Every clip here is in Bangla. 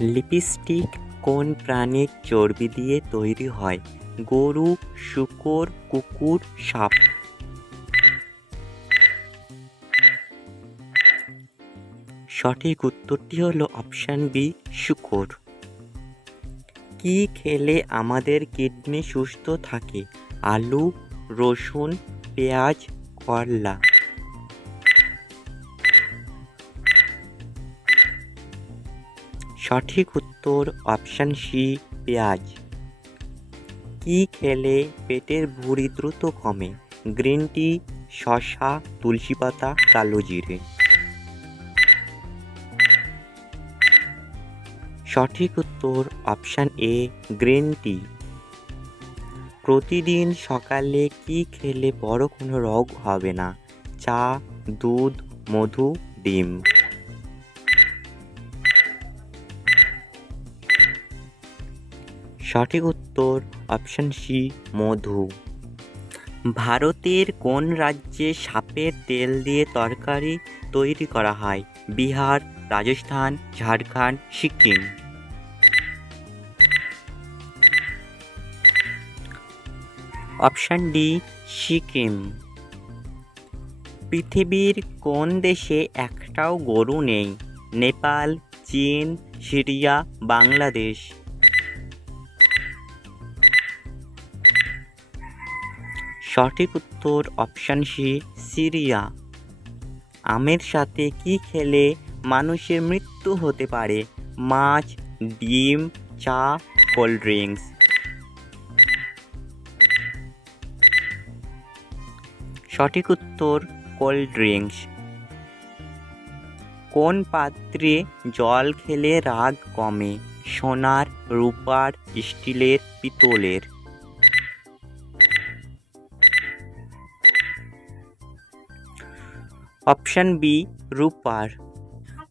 লিপস্টিক কোন প্রাণীর চর্বি দিয়ে তৈরি হয়? গরু, শূকর, কুকুর, সাপ। সঠিক উত্তরটি হলো অপশান বি, শুকর। কি খেলে আমাদের কিডনি সুস্থ থাকে? আলু, রসুন, পেঁয়াজ, করলা। সঠিক উত্তর অপশান সি পেঁয়াজ। কি খেলে পেটের ভুঁড়ি দ্রুত কমে? গ্রিন টি শশা তুলসী পাতা, কালো জিরে। সঠিক উত্তর অপশান এ গ্রিন টি। প্রতিদিন সকালে কি খেলে বড় কোনো রোগ হবে না? চা, দুধ, মধু, ডিম। সঠিক উত্তর অপশান সি মধু। ভারতের কোন রাজ্যে সাপের তেল দিয়ে তরকারি তৈরি করা হয়? Bihar, Rajasthan, Jharkhand, Sikkim. Option D Sikkim. পৃথিবীর কোন দেশে একটাও গরু নেই? নেপাল, চীন, সিরিয়া, বাংলাদেশ। সঠিক উত্তর অপশান সি, সিরিয়া। আমের সাথে কি খেলে মানুষের মৃত্যু হতে পারে? মাছ, ডিম, চা, কোল্ড ড্রিঙ্কস। সঠিক উত্তর, কোল্ড ড্রিঙ্কস। কোন পাত্রে জল খেলে রাগ কমে? সোনার, রূপার, স্টিলের, পিতলের। অপশান বি রূপার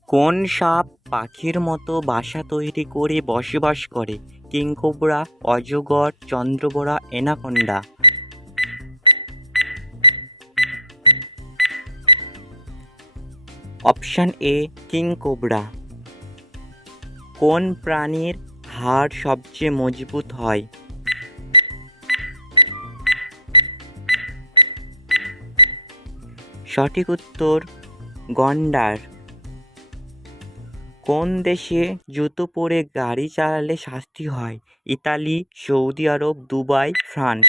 কোন সাপ পাখির মতো বাসা তৈরি করে বসবাস করে? কিংকোবরা, অজগর চন্দ্রবোড়া এনাকোন্ডা। Option A, King Cobra. কোন প্রাণীর হাড় সবচেয়ে মজবুত হয়? সঠিক উত্তর গন্ডার। কোন দেশে জুতো পরে গাড়ি চালালে শাস্তি হয়? Italy, Saudi Arab, Dubai, France.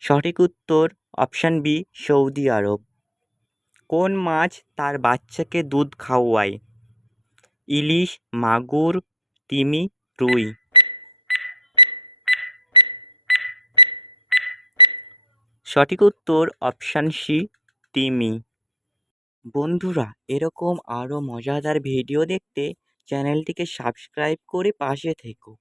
সঠিক উত্তর অপশান বি, সৌদি আরব। কোন মাছ তার বাচ্চাকে দুধ খাওয়ায়? ইলিশ, মাগুর, তিমি, রুই। সঠিক উত্তর অপশান সি তিমি বন্ধুরা, এরকম আরও মজাদার ভিডিও দেখতে চ্যানেলটিকে সাবস্ক্রাইব করে পাশে থেকো।